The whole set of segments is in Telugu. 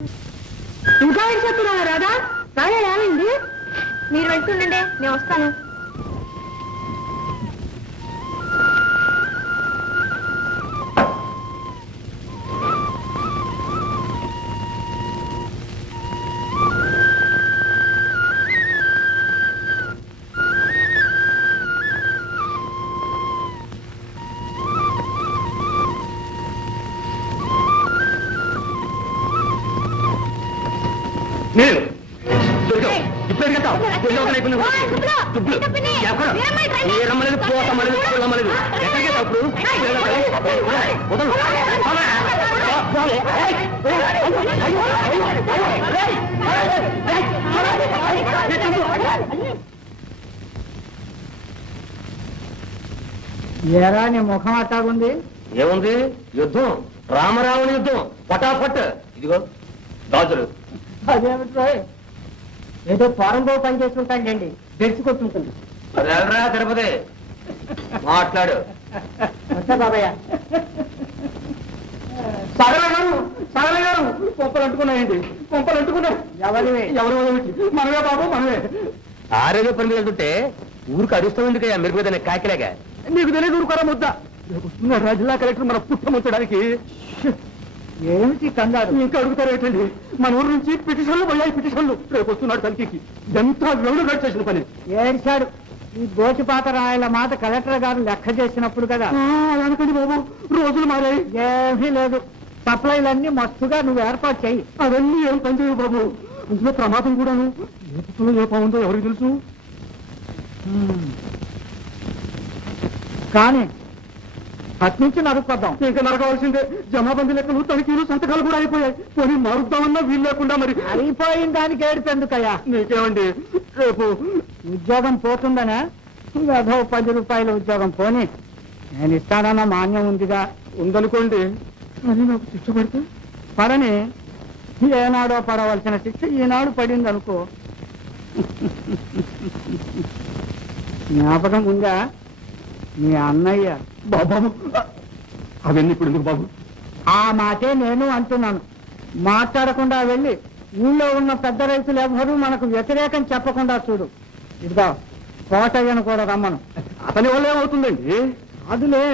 ఇంకా చెప్తున్నా రాదా రాలే ఏమైంది? మీరు వెళ్తుండండి, నేను వస్తాను. రమ్మలేదు పోతమ్మలేదు రమ్మలేదు ఎక్కడికే తప్పుడు ఏరా నీ ముఖం అట్టాగుంది? ఏముంది? యుద్ధం, రామరావణ యుద్ధం, పటాపట్. ఇదిగో గాజులు. అదేమిట్రా ఏదో ఫారంలో పని చేసుకుంటాడండి, బెడ్స్ కొట్టుకుంటుంది. అది వెళ్ళరా తిరుపతి, మాట్లాడు. వస్తా బాబయ్య. సగల గారు కొంపలు అంటుకున్నాయండి, కొంపలు అంటుకున్నాయి. ఎవరివి? ఎవరు మనమే బాబు, మనమే. ఆరేదో పని వెళ్తుంటే ఊరికి అరుస్తాం ఎందుకయ్యా మీరు మీద కాకిలాగా? నీకు తెలియదు ఊరుకోరా ముద్ద. వస్తున్నారా జిల్లా కలెక్టర్ మన పుట్టముచ్చడానికి? ఏమిటి కంగారు? ఇంకా అడుగుతారు ఏంటండి, మన ఊరు నుంచి పిటిషన్లు పోయాయి, పిటిషన్లు. రేపు వస్తున్నాడు కలికి. ఎంత వెవుడు చేసిన పని. ఏడ్చాడు. ఈ గోచిపాత రాయల మాట కలెక్టర్ గారు లెక్క చేసినప్పుడు కదా. అనుకోండి బాబు, రోజులు మారాయి. ఏమీ లేదు, సప్లైలన్నీ మస్తుగా నువ్వు ఏర్పాటు చెయ్యి. అవన్నీ ఏం పనిచేయవు బాబు, అందులో ప్రమాదం కూడాను. ఏ పుట్టలో ఏ బాగుందో ఎవరికి తెలుసు. కానీ అట్నుంచి నరుక్కొద్దాం. ఇంకా నరకవలసిందే. జమాబందీ లెక్కలు, తనిఖీలు, సంతకాలు కూడా అయిపోయాయి. పోనీ మారుద్దామన్నా వీలు లేకుండా మరి. అయిపోయిన దానికి ఏడుపెందుకయ్యా? నీకేమండి, రేపు ఉద్యోగం పోతుందనా? ఏదో 10 రూపాయల ఉద్యోగం పోని, నేను ఇస్తానన్న మాన్యం ఉందిగా. ఉందనుకోండి, అని నాకు శిక్ష పడితే పడని. ఏనాడో పడవలసిన శిక్ష ఈనాడు పడింది అనుకో. జ్ఞాపకం ఉందా మీ అన్నయ్య? బాబు అవన్నీ ఇప్పుడు ఎందుకు బాబు? ఆ మాటే నేను అంటున్నాను. మాట్లాడకుండా వెళ్ళి ఊళ్ళో ఉన్న పెద్ద రైతులు ఎవ్వరూ మనకు వ్యతిరేకం చెప్పకుండా చూడు. ఇదిగో కోటయ్యను కూడా రమ్మను. అతని వల్ల ఏమవుతుందండి? అదులే,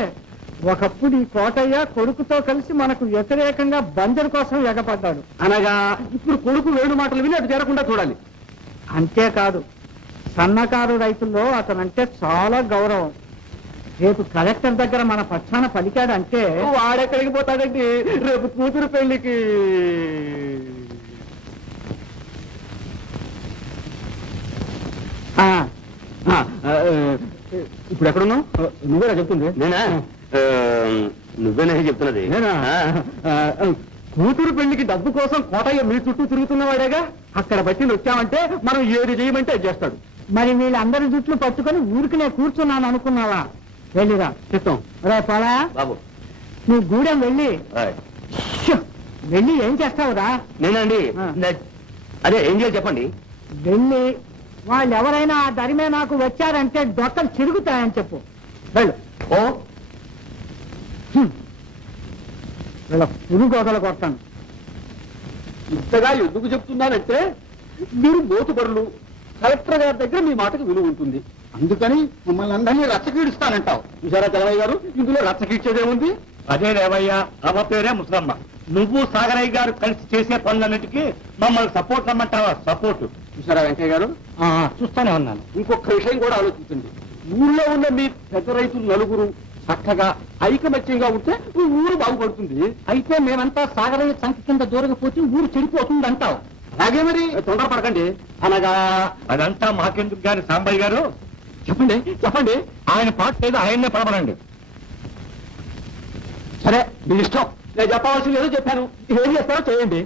ఒకప్పుడు ఈ కోటయ్య కొడుకుతో కలిసి మనకు వ్యతిరేకంగా బంజరు కోసం ఎగపడ్డాడు. అనగా ఇప్పుడు కొడుకు వేణు మాటలు విని అటు చేరకుండా చూడాలి. అంతేకాదు, సన్నకారు రైతుల్లో అతనంటే చాలా గౌరవం. రేపు కలెక్టర్ దగ్గర మన పక్షాన పలికాడంటే వాడెక్కడికి పోతాడండి? రేపు కూతురు పెళ్లికి. ఇప్పుడు ఎక్కడున్నావు? నువ్వేనా చెప్తుంది? నేనా? నువ్వేనా చెప్తున్నది? నేనా? కూతురు పెళ్లికి డబ్బు కోసం కోటయ్య మీ చుట్టూ తిరుగుతున్నవాడేగా. అక్కడ బట్టి వచ్చామంటే మనం ఏది చేయమంటే అది చేస్తాడు. మరి వీళ్ళందరి జుట్లు పట్టుకొని ఊరికి నేను కూర్చున్నాను అనుకున్నావా? వెళ్ళిరా. చెప్తాం. రే పోలా బాబు, నువ్వు గూడెం వెళ్ళి వెళ్ళి ఏం చేస్తావురా? నేనండి, అదే ఏం చేయాలి చెప్పండి. వెళ్ళి వాళ్ళు ఎవరైనా ఆ దరిమే నాకు వచ్చారంటే డొక్కలు చిరుగుతాయని చెప్పు. వెళ్ళు. ఓ వీళ్ళ పురుగోగలు కొడతాను. ఇంతగా ఎందుకు చెప్తున్నానంటే మీరు మోతుబరులు. కలెక్టర్ గారి దగ్గర మీ మాటకు విలువ ఉంటుంది, అందుకని మమ్మల్ని అందరినీ రచ్చకీడుస్తానంటావు. చూసారా తెలవయ్య గారు, ఇందులో రచ్చకీడ్చేదేముంది? అదే రేవయ్య, అమ్మ పేరే ముసలమ్మ. నువ్వు సాగరయ్య గారు కలిసి చేసే పనులన్నిటికీ మమ్మల్ని సపోర్ట్ రమ్మంటావా? సపోర్ట్. చూసారా వెంకయ్య గారు, చూస్తానే ఉన్నాను. ఇంకొక విషయం కూడా ఆలోచించండి. ఊళ్ళో ఉన్న మీ పెద్ద రైతులు నలుగురు చక్కగా ఐకమత్యంగా ఉంటే ఊరు బాగుపడుతుంది. అయితే మేమంతా సాగరయ్య సంఖ్య కింద దూరకపోతే ఊరు చెడిపోతుంది అంటావు. అలాగే మరి, తొందరపడకండి. అనగా అదంతా మాకెందుకు గాని సాంబయ్య గారు చెప్పండి చెప్పండి. ఆయన పాట లేదు, ఆయన్నే పడమనండి. సరే మీ ఇష్టం. నేను చెప్పవలసింది ఏదో చెప్పాను, ఏం చేస్తారో చేయండి.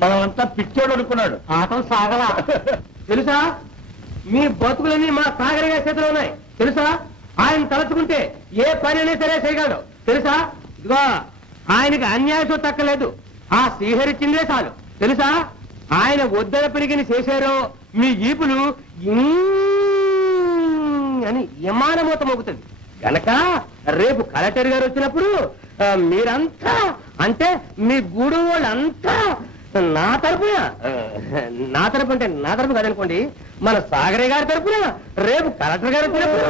మనమంతా పిచ్చోడు అనుకున్నాడు. ఆటం సాగలా. తెలుసా, మీ బతుకులన్నీ మా సాగరగా చేతిలో ఉన్నాయి. తెలుసా, ఆయన తలుచుకుంటే ఏ పని అయినా సరే చేయగలడు. తెలుసా, ఇదిగో ఆయనకి అన్యాయం తక్కలేదు. ఆ శ్రీహరిచ్చిందే చాలు. తెలుసా, ఆయన వద్దల పెరిగిన చేశారో మీ ఈపులు అని విమానమూత మోగుతుంది. కనుక రేపు కలెక్టర్ గారు వచ్చినప్పుడు మీరంతా అంటే మీ గూడు వాళ్ళంతా నా తరపున నా తరపు అంటే నా తరపు కాదనుకోండి, మన సాగరే గారి తరపున రేపు కలెక్టర్ గారి తరపున.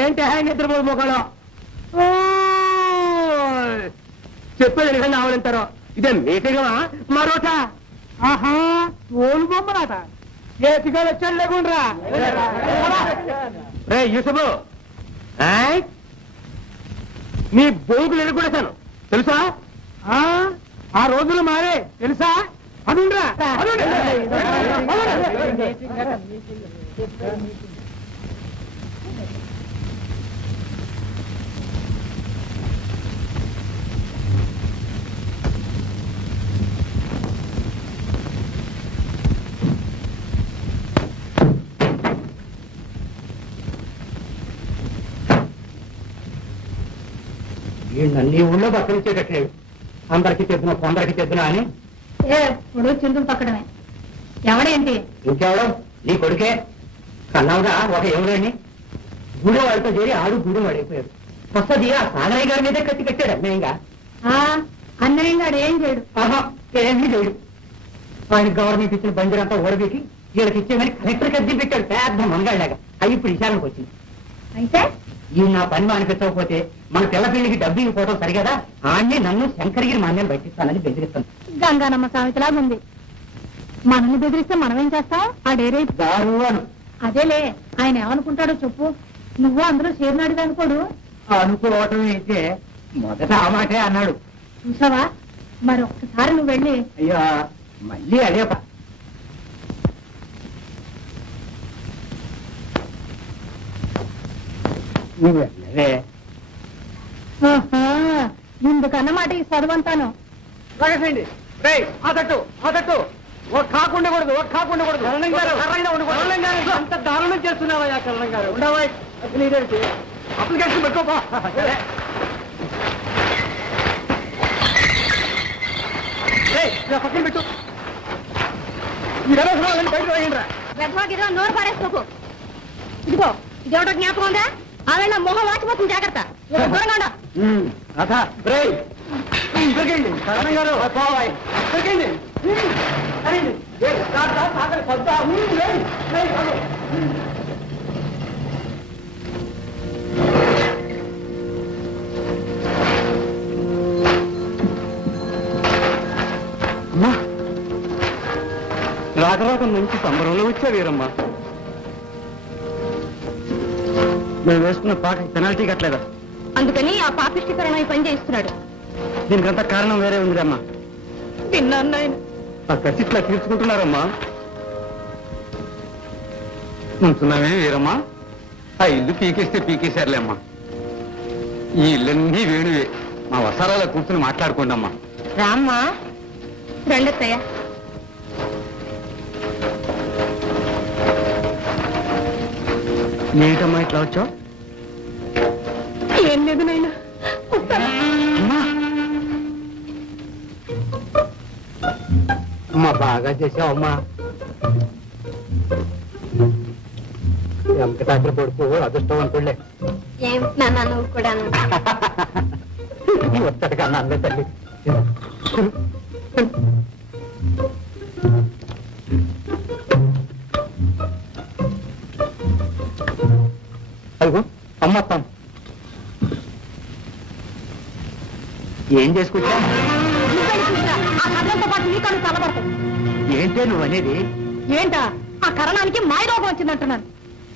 ఏంటి నిద్రపోదు మొక్కలో చెప్పేది నిజంగా ఆవలింటారో. ఇదే మీటింగమా మరోట? ఆహా ఓలు బొమ్మలాట ఏతిగా వచ్చాడు లేకుండా రే యూసఫు, నీ బోగులు ఎరగొడతాను తెలుసా? ఆ రోజులు మారే తెలుసా? అనుండ్రా నీ ఊళ్ళో బతకనిచ్చేటట్లేవు. అందరికి తెద్దున కొందరికి తెద్దున అని ఇప్పుడు చిందులు పక్కడమే. ఎవడేంటి? ఇంకెవడం నీ కొడుకే. కన్నావుగా ఒక ఎవడని గుడి వాడితో చేరి ఆడు గుడి వాడైపోయాడు. వస్తుంది ఆ సాగరయ్య గారి మీదే కత్తి కట్టాడు అన్యాయంగా. అన్నయ్య ఏం చేయడు. ఏమీ లేడు. ఆయన గవర్నమెంట్ ఇచ్చిన బండిరంతా ఓడబెట్టి వీళ్ళకి ఇచ్చేమని కలెక్టర్ కత్తి పెట్టాడు పెద్ద మంగాళ్ళగా. అవి ఇప్పుడు విచారణకు వచ్చింది. అయితే ఈ నా పని మానిపించకపోతే మన పిల్ల పెళ్లికి డబ్బు ఇవ్వకపోవడం సరిగదా, ఆడిని నన్ను శంకరగిరి మాన్యాన్ని బయటిస్తానని బెదిరిస్తాను. గంగానమ్మ సామెతలాగా ఉంది. మనల్ని బెదిరిస్తే మనం ఏం చేస్తాం? ఆ డేరే దారుణం. అదేలే, ఆయన ఏమనుకుంటాడో చెప్పు. నువ్వు అందులో చేరినాడు అనుకోడు. అనుకోవటం అయితే మొదట ఆ మాటే అన్నాడు. చూసావా? మరి ఒక్కసారి నువ్వు వెళ్ళి. అయ్యా మళ్ళీ అదే నువ్వు వెళ్ళవే. ఇందుకన్నమాట ఈ చదువంతాను. లాగేసేయండి. ఆ తట్టు ఒక కాకుండకూడదు, ఒక కాకుండకూడదు. అంత దారుణం చేస్తున్నావా కరణం గారు? ఉండవా అప్లికేషన్ పెట్టుకోపా. పక్కన పెట్టు. ఈ వ్యవస్థ బయట వేయండిరా. వెధవాగిరా నోరు పారేసుకోకు. ఇదిగో ఇదేమిటో జ్ఞాపకం ఉందా? ఆవేళ మొహం వాచిపోతుంది, జాగ్రత్త. దూరంగా దొరికండి కరణం గారు. పోవాయి దొరికండి. రాగరాగ మంచి సంబరంలో వచ్చా వీరమ్మా. మేము వేసుకున్న పాటకి పెనాల్టీ కట్టలేదా? అందుకని ఆ పాపిష్టికరమైన పని చేయిస్తున్నాడు. దీనికంతా కారణం వేరే ఉందిరమ్మా. విన్నాను నాయన. ఆ కసి ఇట్లా తీర్చుకుంటున్నారమ్మా. ఉంటున్నామే వీరమ్మా. ఆ ఇల్లు పీకేస్తే పీకేశారులేమ్మా. ఈ ఇల్లన్నీ వేణువే. మా వసారాలో కూర్చుని మాట్లాడుకోండి అమ్మా. రామ్మా రండత్తయ్య. ఏంటమ్మా ఇట్లా వచ్చావు? ఏం లేదు నాయన. అమ్మా బాగా చేసావు అమ్మా. వెంకటాద్రి కొడుకు అదృష్టవంతుళ్ళే. ఏం నాన్న నువ్వు కూడా వస్తాడు కన్నా అందే తల్లి. అదిగో అమ్మత్తాం. ఏం చేసుకుంటా? ఆ కథలతో పాటు నీ కళ్ళు చల్లబడతాయి. ఏంటో నువ్వు అనేది? ఏంటా? ఆ కరణానికి మాయరోగం వచ్చిందంటున్నాను.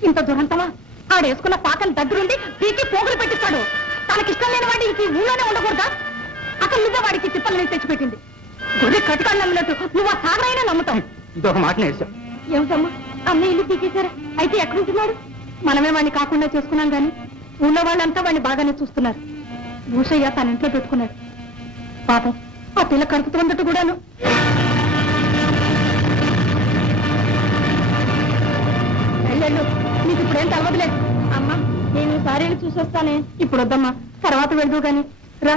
ఇంత దురంతమా? ఆడేసుకున్న పాకని దగ్గరుండి పీకి పోగులు పెట్టిస్తాడు. తనకిష్టం లేని వాడి ఇంక ఊళ్ళోనే ఉండకూడదా? అసలు నువ్వే వాడికి తిప్పలని తెచ్చిపెట్టింది. గొర్రె కట్టుకాడు నమ్మినట్టు నువ్వు ఆ సాగరైనా నమ్ముతావు. ఇదొక మాట నేర్చావు. ఏమిటమ్మా అన్న ఇల్లు పీకేశారా? అయితే ఎక్కడుంటున్నాడు? మనమే వాడిని కాకుండా చేసుకున్నాం గాని ఊళ్ళో వాళ్ళంతా వాడిని బాగానే చూస్తున్నారు. భూషయ్య తన ఇంట్లో పెట్టుకున్నాడు. పాపం ఆ పిల్ల కడుపుతున్నట్టు కూడాను. వెళ్ళు, నీకు ఇప్పుడేం తెలవదులే. అమ్మా నేను సారీలు చూసొస్తానే. ఇప్పుడు వద్దమ్మా, తర్వాత వెళ్దు గాని రా.